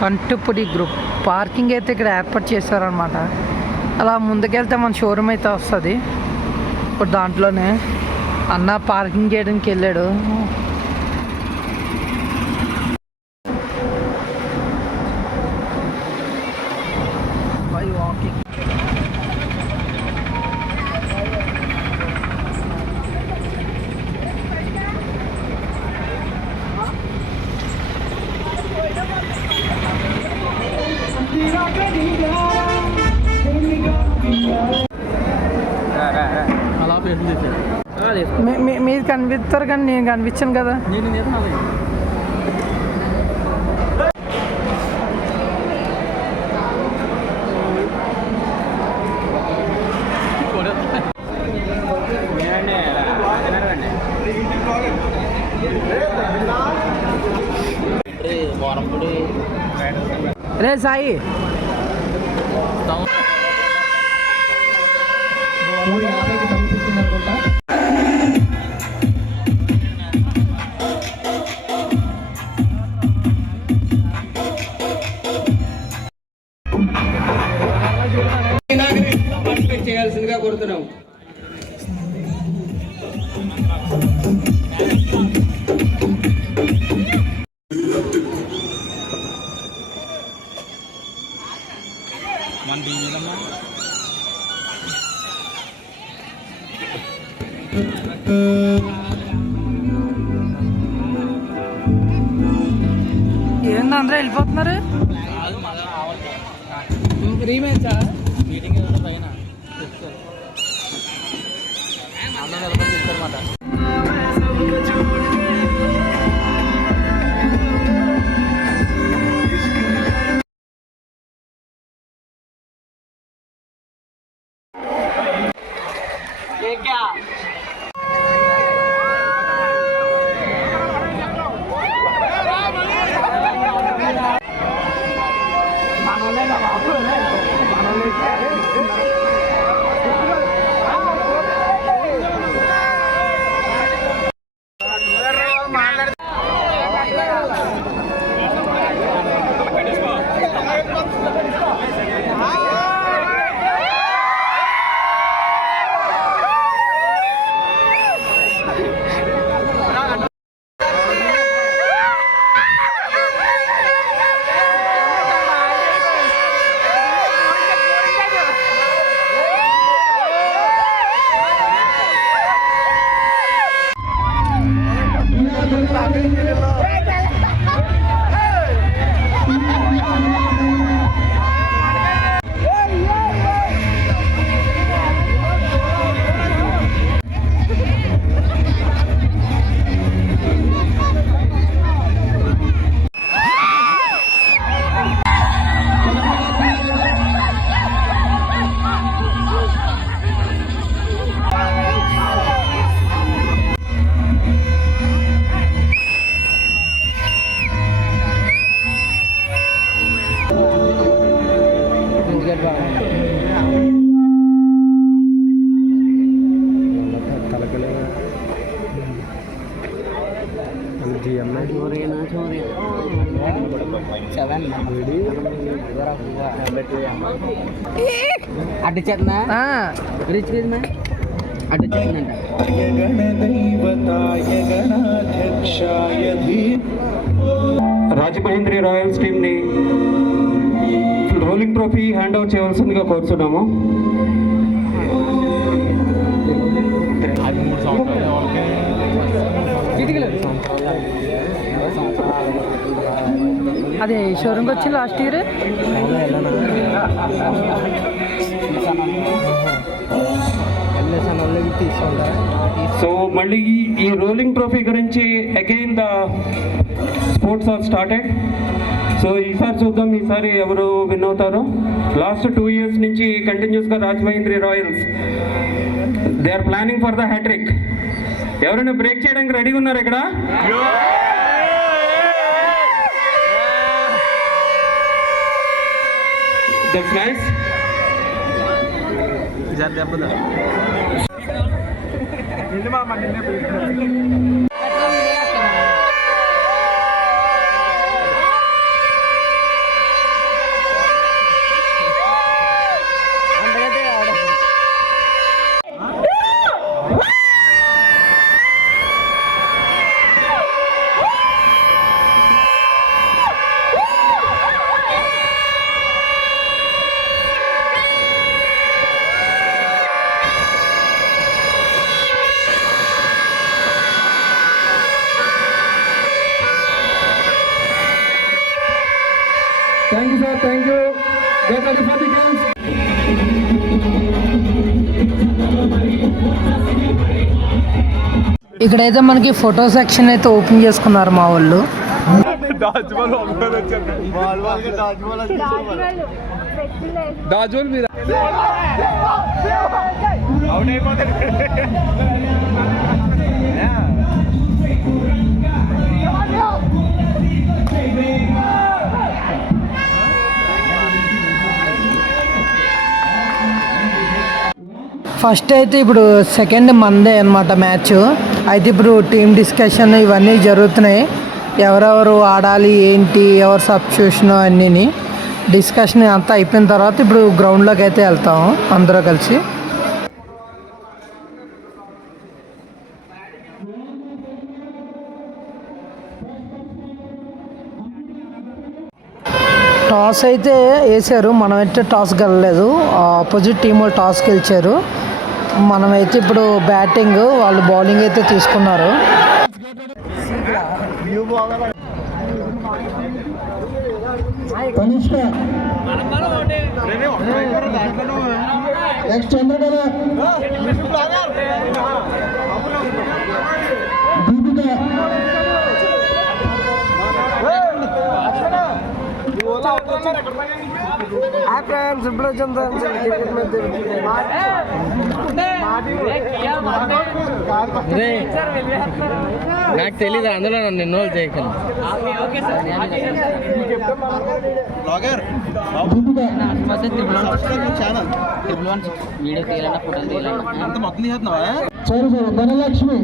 కంటుపుడి group parking అయితే ఇక్కడ ఏర్పాటు చేశారనమాట. అలా ముందుకెళ్తే మన షోరూమ్ అయితే వస్తుంది. ఇప్పుడు దాంట్లోనే అన్న పార్కింగ్ చేయడానికి వెళ్ళాడు. వాకింగ్ అలా పేరు మీరు కనిపిస్తారు కానీ నేను కనిపించాను కదా. రే సాయి చేయాల్సిందిగా కోరుతున్నాం. ఏంది అందరూ వెళ్ళిపోతున్నారు? రీమేచా మీటింగ్ పైన అన్నమాట. అడ్డు చేతనా రిచ్ అడ్డు చేతనంట. రాజమహేంద్రి రాయల్స్ టీమ్ని రోలింగ్ ట్రోఫీ హ్యాండ్ ఓవర్ చేయవలసిందిగా కోరుతున్నాము. అదే షోరూమ్కి వచ్చి లాస్ట్ ఇయర్ సో మళ్ళీ ఈ రోలింగ్ ట్రోఫీ గురించి again the sports are started. So ఈసారి చూద్దాం ఈసారి ఎవరు విన్ అవుతారో. లాస్ట్ 2 years నుంచి కంటిన్యూస్గా Rajamahendri Royals they are planning for the hat trick. ఎవరైనా బ్రేక్ చేయడానికి రెడీగా ఉన్నారు ఇక్కడ? That's nice. ready for the games. ఇక్కడైతే మనకి ఫోటో సెక్షన్ అయితే ఓపెన్ చేసుకున్నారు మా వాళ్ళు. ఫస్ట్ అయితే ఇప్పుడు సెకండ్ మందే అనమాట మ్యాచ్. అయితే ఇప్పుడు టీమ్ డిస్కషన్ ఇవన్నీ జరుగుతున్నాయి. ఎవరెవరు ఆడాలి ఏంటి, ఎవరు సబ్స్టిట్యూషన్ అన్నీ డిస్కషన్ అంతా అయిపోయిన తర్వాత ఇప్పుడు గ్రౌండ్లోకి అయితే వెళ్తాము అందరూ కలిసి. టాస్ అయితే వేసారు, మనమైతే టాస్ గెలలేదు. ఆపోజిట్ టీం వాళ్ళు టాస్ గెలిచారు. మనమైతే ఇప్పుడు బ్యాటింగ్, వాళ్ళు బౌలింగ్ అయితే తీసుకున్నారు. నాకు తెలీదు, అందులో నన్ను ఇన్వాల్వ్ చేయకండి. వీడియో తీయాలన్నా ఫోటోలు తీయాలన్నా మొత్తం తీస్తున్నావా? ధనలక్ష్మి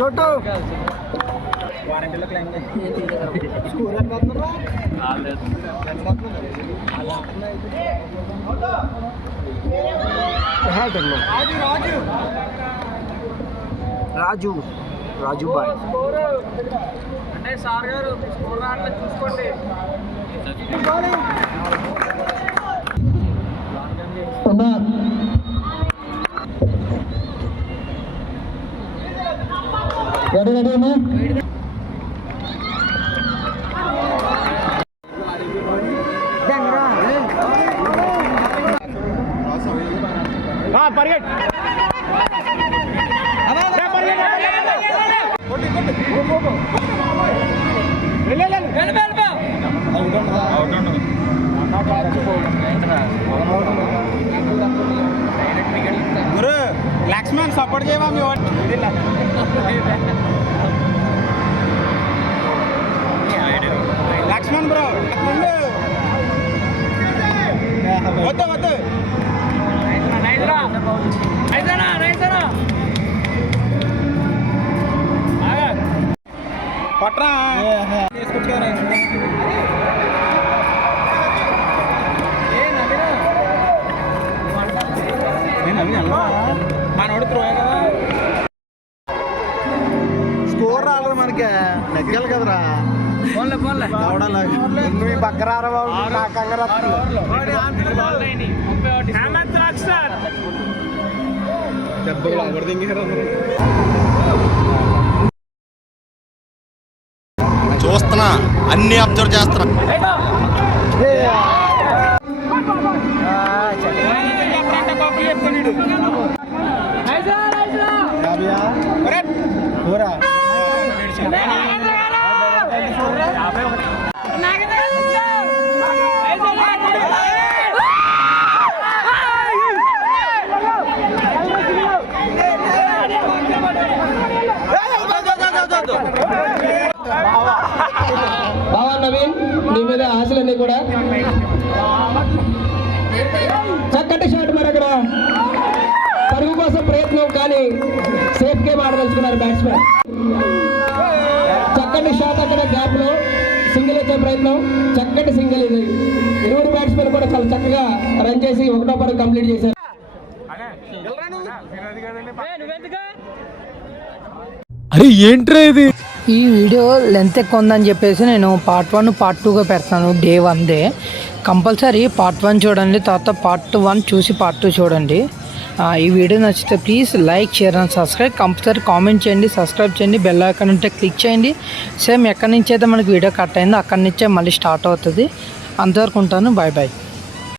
చోటు రాజు రాజు బాయ్ అంటే సార్ గారు స్కోర్ అట్లా చూసుకోండి. లక్ష్మణ్ సపోర్ట్ చేయమా మీ లక్ష్మణ్ బ్రో వద్దు వద్దు పట్రా మనోడు త్రో కదా, స్కోర్ రాలేదు మనకి, నెగ్గాలి కదరా. బక్కరారా బాబు, నా కంగారు చూస్తున్నా, అన్ని అబ్జర్వ్ చేస్తున్నా. బావా నవీన్, నీ మీద ఆశలన్నీ కూడా. చక్కటి షాట్ మరొక పరుగు కోసం ప్రయత్నం, కానీ సేఫ్ గేమ్ ఆడదలుచుకున్నారు బ్యాట్స్మెన్. చక్కటి షాట్, అక్కడ గ్యాప్ లో సింగిల్ వచ్చే ప్రయత్నం, చక్కటి సింగిల్ ఇది. ఇరువురు బ్యాట్స్మెన్ కూడా చాలా చక్కగా రన్ చేసి ఒకటో పరుగు కంప్లీట్ చేశారు. అరే ఏంట్రా ఇది? ఈ వీడియో లెంత్ ఎక్కువ ఉందని చెప్పేసి నేను పార్ట్ 1 పార్ట్ 2గా పెడతాను. డే 1దే కంపల్సరీ పార్ట్ 1 చూడండి, తర్వాత పార్ట్ 1 చూసి పార్ట్ 2 చూడండి. ఈ వీడియో నచ్చితే please like share and subscribe. Compulsory comment చేయండి, సబ్స్క్రైబ్ చేయండి, బెల్ ఐకాన్ ఉంటే క్లిక్ చేయండి. సేమ్ ఎక్కడి నుంచి అయితే మనకి వీడియో కట్ అయిందో అక్కడి నుంచే మళ్ళీ స్టార్ట్ అవుతుంది. అంతవరకు ఉంటాను. Bye bye.